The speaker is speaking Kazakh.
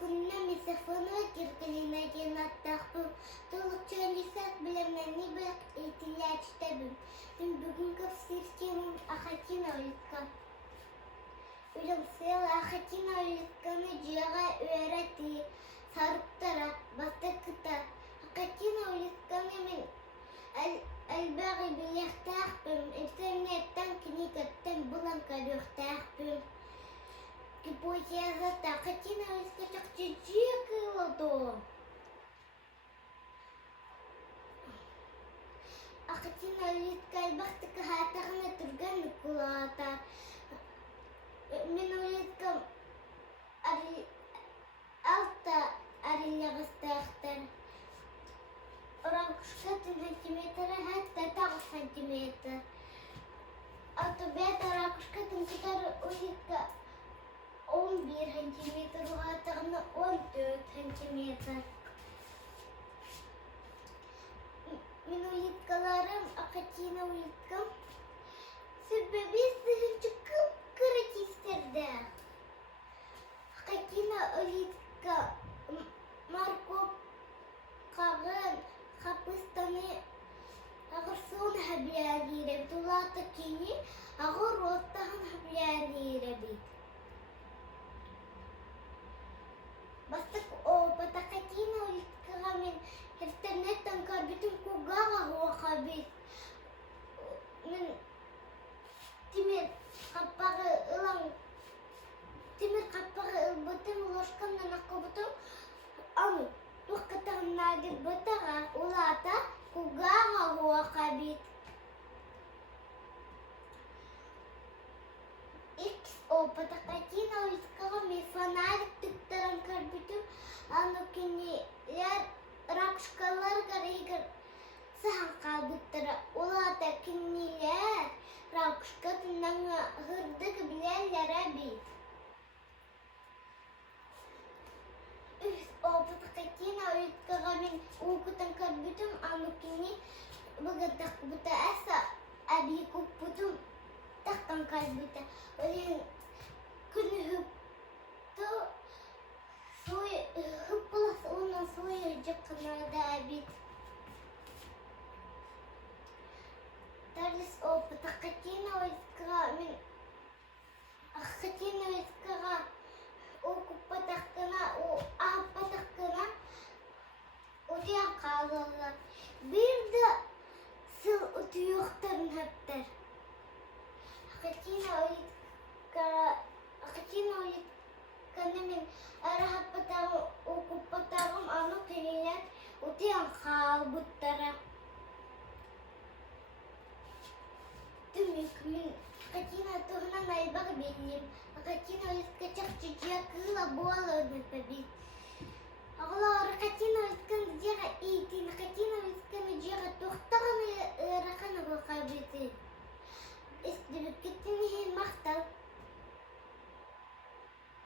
kunna misafonua kirkelina gennattaqpum. Tuluqchualisaq bilemnani bir ihtiyaçtabım. Мен бүгінгі встречемім Ахатина Улиткам. Үлім сел Ахатина Улитканы жиға өйрәті, сарыптара, бастықыта. Ахатина Улитканы мен әлбәғі білектәқпім, интернеттен книгаттен бұлан көріқтәқпім. Кипозиязатта Ахатина Улитка чақчы жиғылыды. Ахатина Улитка әлбәқтікі хатағына түрген нұқылата. Мен Улиткам алта арилағыстақтар. Рақышқа сантиметрі хәтті тағы сантиметр. Аты бәді рақышқа тінкітары Улитка 11 сантиметр, хатағына 14 сантиметр. Мен улиткаларым Ахатина Улиткам себебі сығынчы кыпкыры Ахатина Улитка морковкағын қапыстаны ағырсуын хабияриреб, тулаты кені ағыр оттағын хабияриреб. Бастық опыт Ахатина Улиткаға мен интернеттен көрбітім кугаға уақабет. Мен темір қаппағы ылбытым, ложкамнан ақыбытым, аны тұққытығын нағып бұтаға улата кугаға уақабет. Икс опыт Ахатина Улиткаға мен фонарик түктірін көрбітім, аны кенелер ракушкалар гаригар сахан қалбыттыра. Улата кенелер ракушка тыннаңа ғырдық білелер әбейт. Опыт Ахатина Улиткаға мен ұқытын көрбітім, аны кене бұғырдық бұта әсі әбей көк бұтым тақтан қалбыта. Олен күні хүпті Хыппылас оның сойы жақынада әбет. Тәріс опыт Ахатина Улиткаға оқып батаққына, ағып батаққына ұтиян қалылар. Бірді сыл ұтыйықтарын әптір. Ахатина Улитканы мен әрі оқып батағым аны кенелер ұтиян қалбыттара. Түмік мен Ахатина тұғынан айбақ белем. Ахатина Улитка чақчы жиақыла болуыны бәбет. Ағылар Ахатина Улитканы жиға ейтін, Ахатина Улитканы жиға тоқтағаны рақаны бұқа беті. Істі бүткеттен